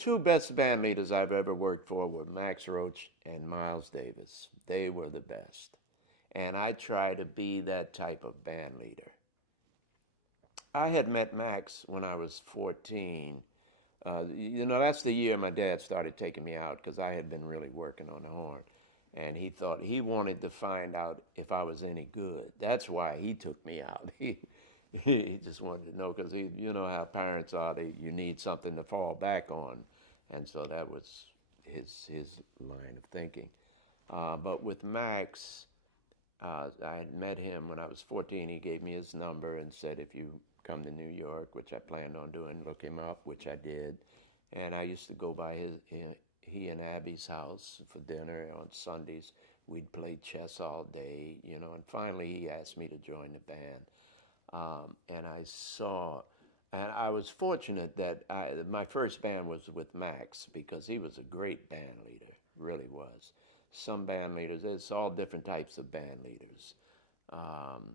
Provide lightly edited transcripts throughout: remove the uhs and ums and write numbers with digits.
two best band leaders I've ever worked for were Max Roach and Miles Davis. They were the best. And I try to be that type of band leader. I had met Max when I was 14. That's the year my dad started taking me out because I had been really working on the horn. And he wanted to find out if I was any good. That's why he took me out. He just wanted to know because you know how parents are. You need something to fall back on, and so that was his line of thinking. But with Max, I had met him when I was 14. He gave me his number and said, if you come to New York, which I planned on doing, look him up, which I did. And I used to go by he and Abby's house for dinner on Sundays. We'd play chess all day, and finally he asked me to join the band. And I was fortunate that my first band was with Max because he was a great band leader, really was. Some band leaders, it's all different types of band leaders. Um,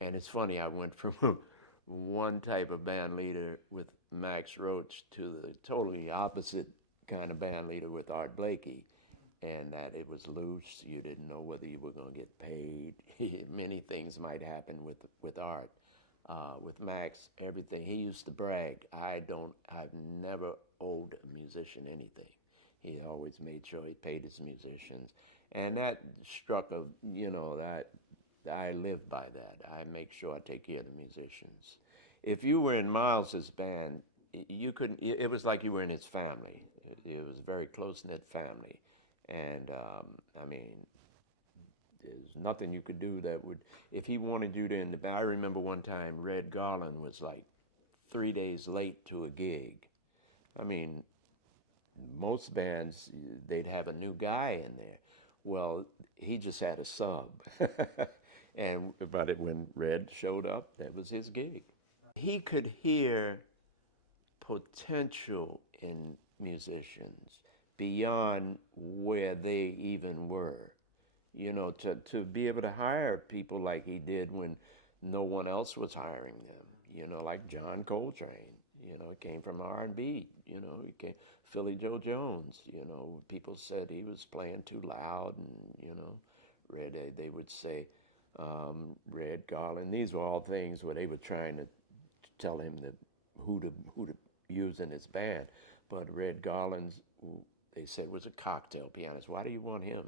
and it's funny, I went from one type of band leader with Max Roach to the totally opposite kind of band leader with Art Blakey, and that it was loose. You didn't know whether you were going to get paid. Many things might happen with Art. With Max, everything he used to brag. I've never owed a musician anything. He always made sure he paid his musicians, and that struck that I live by that. I make sure I take care of the musicians. If you were in Miles's band, you couldn't. It was like you were in his family. It was a very close knit family, and I mean, there's nothing you could do that would. If he wanted you to in the band, I remember one time Red Garland was like 3 days late to a gig. I mean, most bands they'd have a new guy in there. Well, he just had a sub, and when Red showed up, that was his gig. He could hear potential in musicians beyond where they even were. To be able to hire people like he did when no one else was hiring them. Like John Coltrane. He came from R&B. He came Philly Joe Jones. People said he was playing too loud, and Red. They would say Red Garland. These were all things where they were trying to tell him that who to use in his band. But Red Garland's, they said, was a cocktail pianist. Why do you want him?